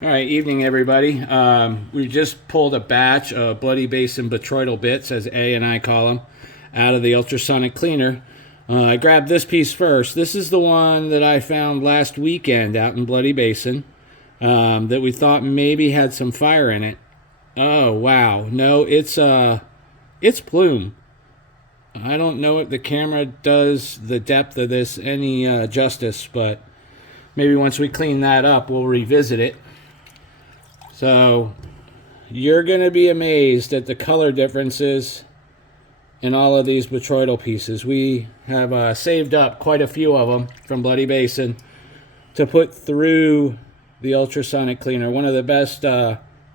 All right, evening everybody. We just pulled a batch of Bloody Basin Botryoidal bits, as A and I call them, out of the ultrasonic cleaner. I grabbed this piece first. This is the one that I found last weekend out in Bloody Basin that we thought maybe had some fire in it. Oh wow, no, it's plume. I don't know if the camera does the depth of this any justice, but maybe once we clean that up, we'll revisit it. So you're going to be amazed at the color differences in all of these botryoidal pieces. We have saved up quite a few of them from Bloody Basin to put through the ultrasonic cleaner. One of the best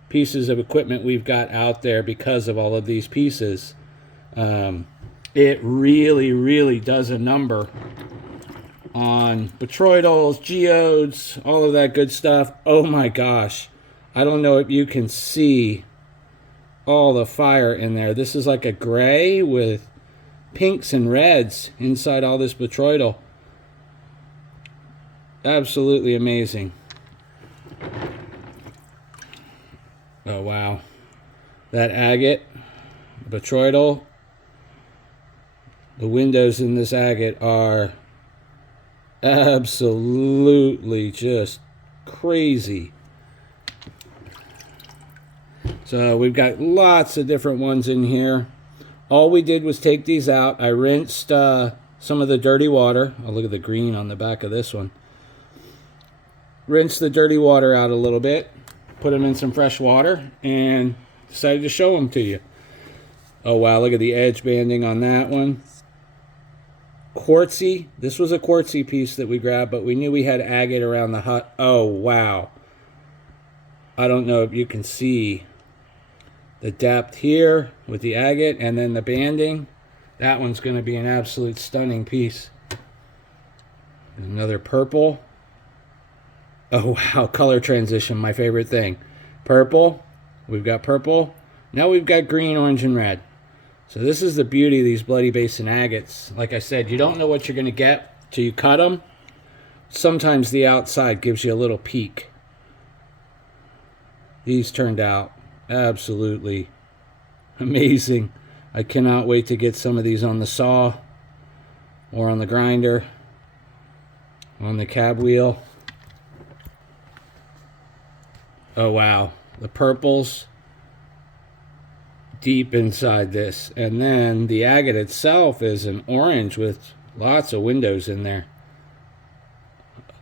pieces of equipment we've got out there because of all of these pieces. It really does a number on botryoidals, geodes, all of that good stuff. Oh my gosh. I don't know if you can see all the fire in there. This is like a gray with pinks and reds inside all this botryoidal. Absolutely amazing. Oh wow. That agate, botryoidal, the windows in this agate are absolutely just crazy. So we've got lots of different ones in here. All we did was take these out. I rinsed some of the dirty water. Oh, look at the green on the back of this one. Rinsed the dirty water out a little bit. Put them in some fresh water and decided to show them to you. Oh wow, look at the edge banding on that one. Quartzy. This was a quartzy piece that we grabbed, but we knew we had agate around the hut. Oh wow. I don't know if you can see the depth here with the agate and then the banding. That one's going to be an absolute stunning piece. Another purple. Oh wow, color transition, my favorite thing. Purple. We've got purple. Now we've got green, orange, and red. So this is the beauty of these Bloody Basin agates. Like I said, you don't know what you're going to get till you cut them. Sometimes the outside gives you a little peek. These turned out absolutely amazing. I cannot wait to get some of these on the saw or on the grinder, on the cab wheel. Oh wow, the purples deep inside this, and then the agate itself is an orange with lots of windows in there.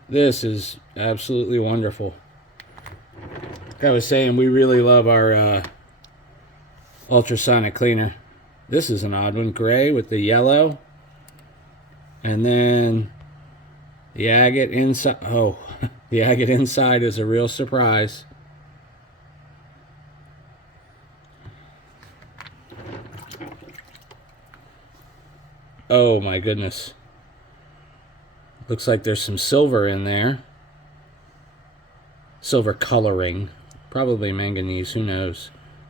This is absolutely wonderful. Like I was saying, we really love our ultrasonic cleaner. This is an odd one, gray with the yellow, and then the agate inside. Oh, the agate inside is a real surprise. Oh my goodness. Looks like there's some silver in there. Silver coloring. Probably manganese, who knows.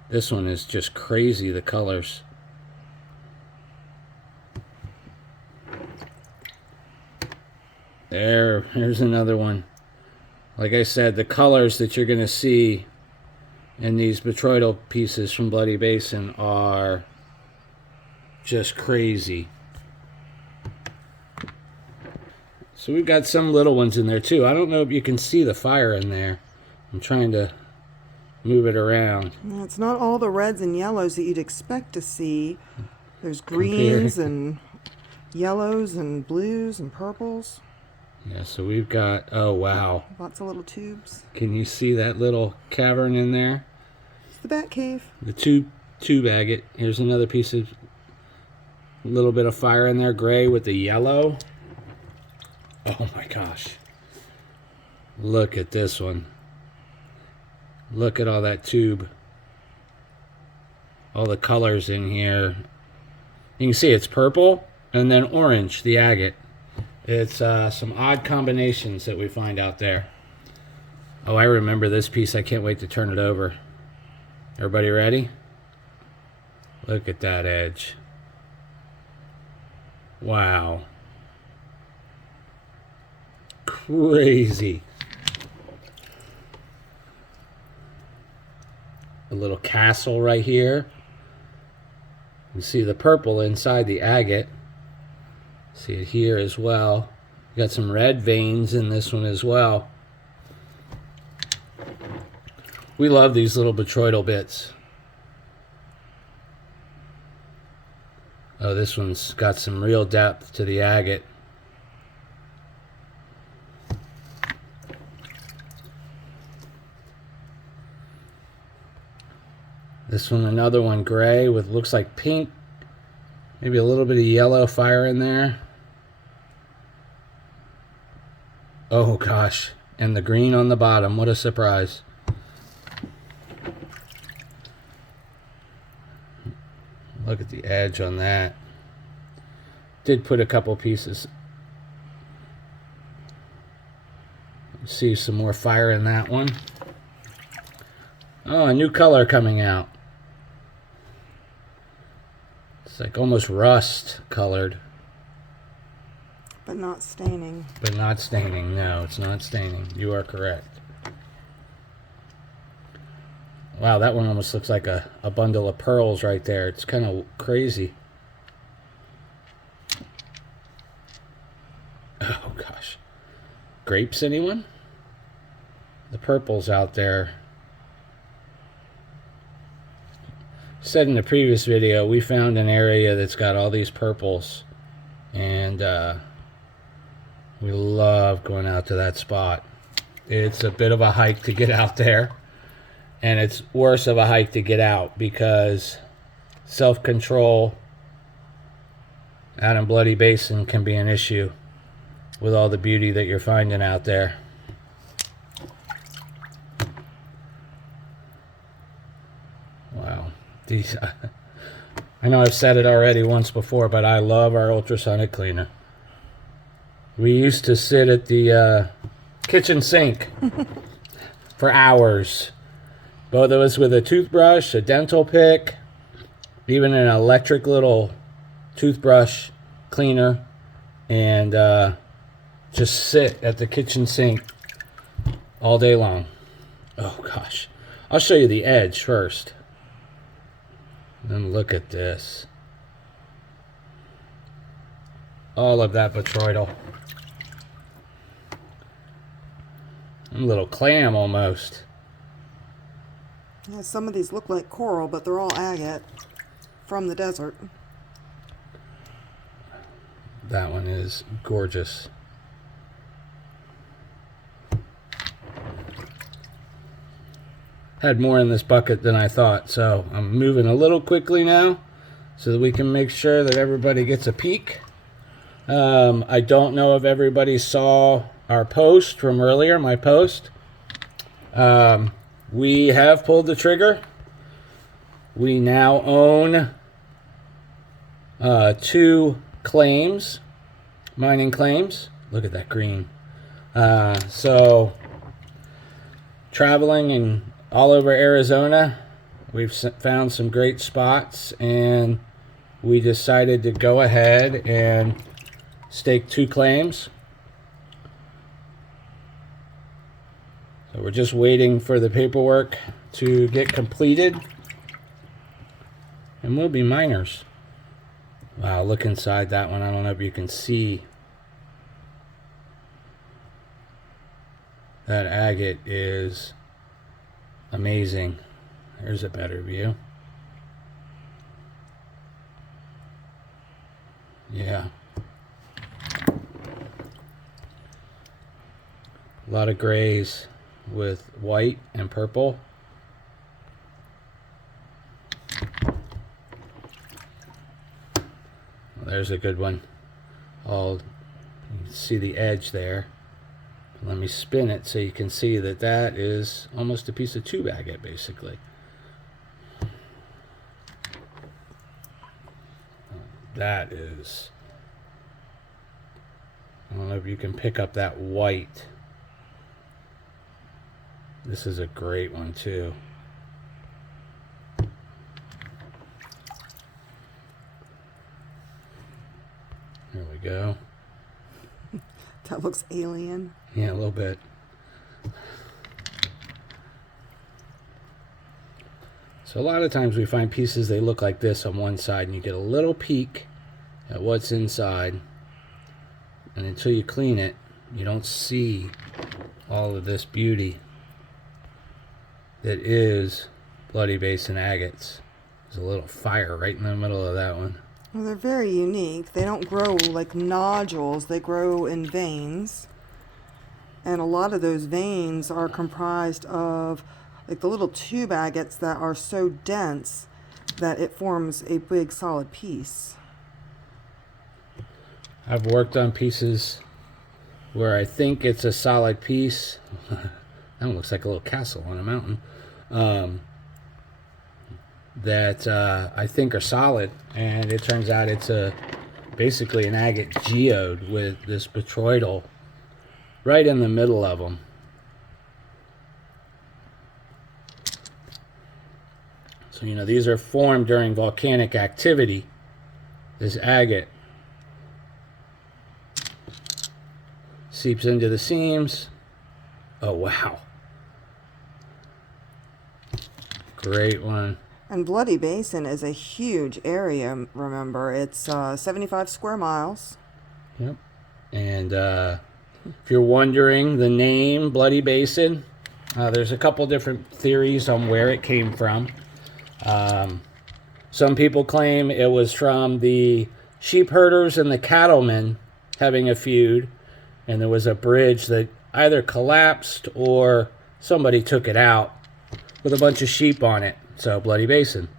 This one is just crazy, the colors. Here's another one. Like I said, the colors that you're going to see in these botryoidal pieces from Bloody Basin are just crazy. So we've got some little ones in there too. I don't know if you can see the fire in there. I'm trying to move it around. Yeah, it's not all the reds and yellows that you'd expect to see. There's greens and yellows and blues and purples. Yeah, so we've got, oh wow. Lots of little tubes. Can you see that little cavern in there? It's the bat cave. The tube agate. Here's another piece of a little bit of fire in there, gray with the yellow. Oh my gosh. Look at this one. Look at all that tube. All the colors in here. You can see it's purple and then orange, the agate. It's some odd combinations that we find out there. Oh, I remember this piece. I can't wait to turn it over. Everybody ready? Look at that edge. Wow. Crazy. a little castle right here. You see the purple inside the agate. See it here as well. You got some red veins in this one as well. We love these little botryoidal bits. Oh, this one's got some real depth to the agate. This one, another one, gray with looks like pink, maybe a little bit of yellow fire in there. Oh gosh, and the green on the bottom, what a surprise. Look at the edge on that. Did put a couple pieces. See some more fire in that one. Oh, a new color coming out. It's like almost rust colored. But not staining. But not staining. No, it's not staining. You are correct. Wow, that one almost looks like a bundle of pearls right there. It's kind of crazy. Oh, gosh. Grapes, anyone? The purples out there. Said in the previous video, we found an area that's got all these purples. And we love going out to that spot. It's a bit of a hike to get out there. And it's worse of a hike to get out because self-control out in Bloody Basin can be an issue with all the beauty that you're finding out there. Wow. These, I know I've said it already once before, but I love our ultrasonic cleaner. We used to sit at the kitchen sink for hours. Both of us with a toothbrush, a dental pick, even an electric little toothbrush cleaner, and just sit at the kitchen sink all day long. Oh gosh. I'll show you the edge first. And look at this. All of that botryoidal. A little clam almost. Yeah, some of these look like coral, but they're all agate from the desert. That one is gorgeous. Had more in this bucket than I thought, so I'm moving a little quickly now so that we can make sure that everybody gets a peek. I don't know if everybody saw our post from earlier, my post. We have pulled the trigger. We now own 2 claims, mining claims. Look at that green. So traveling and all over Arizona, we've found some great spots, and we decided to go ahead and stake 2 claims. So we're just waiting for the paperwork to get completed, and we'll be miners. Wow, look inside that one. I don't know if you can see. That agate is amazing. There's a better view. Yeah. A lot of grays with white and purple. Well, there's a good one. You can see the edge there. Let me spin it so you can see that that is almost a piece of tube agate, basically. That is, I don't know if you can pick up that white. This is a great one too. There we go. That looks alien. Yeah, a little bit. So a lot of times we find pieces, they look like this on one side, and you get a little peek at what's inside. And until you clean it, you don't see all of this beauty that is Bloody Basin agates. There's a little fire right in the middle of that one. Well, they're very unique. They don't grow like nodules. They grow in veins. And a lot of those veins are comprised of like the little tube agates that are so dense that it forms a big solid piece. I've worked on pieces where I think it's a solid piece. That one looks like a little castle on a mountain. That I think are solid, and it turns out it's basically an agate geode with this botryoidal right in the middle of them. So, you know, these are formed during volcanic activity. This agate seeps into the seams. Oh, wow. Great one. And Bloody Basin is a huge area, remember. It's 75 square miles. Yep. And if you're wondering the name Bloody Basin, there's a couple different theories on where it came from. Some people claim it was from the sheep herders and the cattlemen having a feud, and there was a bridge that either collapsed or somebody took it out with a bunch of sheep on it. So Bloody Basin.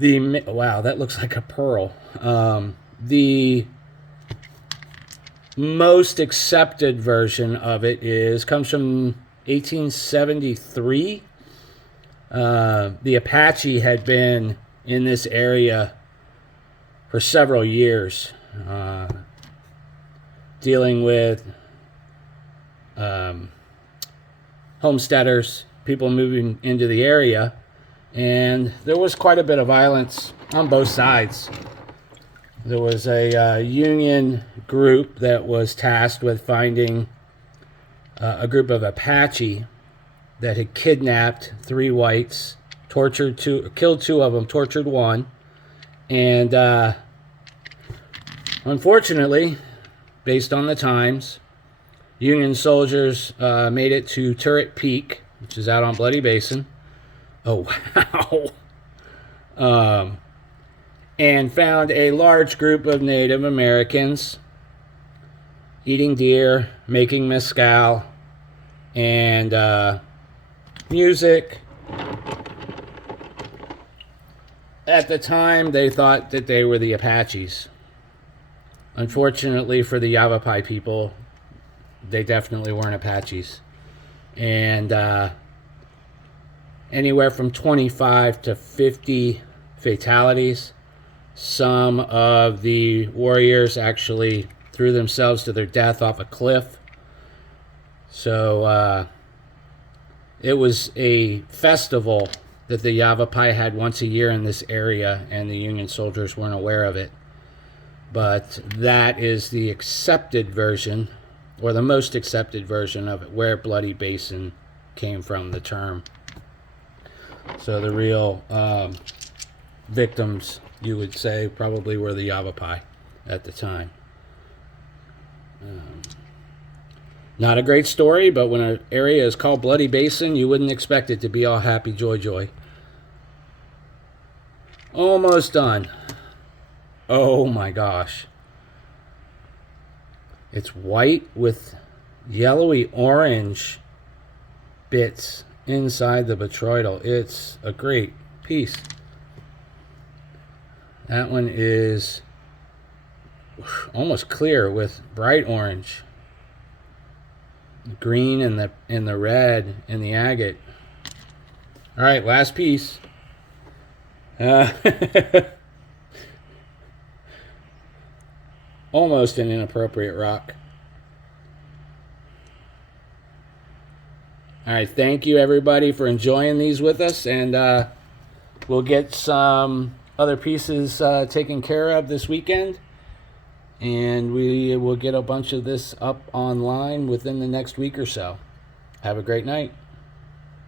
Wow, that looks like a pearl. The most accepted version of it comes from 1873. The Apache had been in this area for several years, dealing with homesteaders, people moving into the area, and there was quite a bit of violence on both sides. There was a Union group that was tasked with finding a group of Apache that had kidnapped 3 whites, killed 2 of them, tortured 1, and unfortunately, based on the times, Union soldiers made it to Turret Peak, which is out on Bloody Basin. Oh, wow. And found a large group of Native Americans eating deer, making mezcal, and music. At the time, they thought that they were the Apaches. Unfortunately for the Yavapai people, they definitely weren't Apaches. And anywhere from 25 to 50 fatalities. Some of the warriors actually threw themselves to their death off a cliff. So it was a festival that the Yavapai had once a year in this area, and the Union soldiers weren't aware of it. But that is the accepted version, or the most accepted version of it, where Bloody Basin came from, the term. So the real victims, you would say, probably were the Yavapai at the time. Not a great story, but when an area is called Bloody Basin, you wouldn't expect it to be all happy, joy, joy. Almost done. Oh my gosh. It's white with yellowy orange bits inside the botryoidal. It's a great piece. That one is almost clear with bright orange, green and the red and the agate. All right, last piece. Almost an inappropriate rock. All right, thank you everybody for enjoying these with us, and we'll get some other pieces taken care of this weekend, and we will get a bunch of this up online within the next week or so. Have a great night.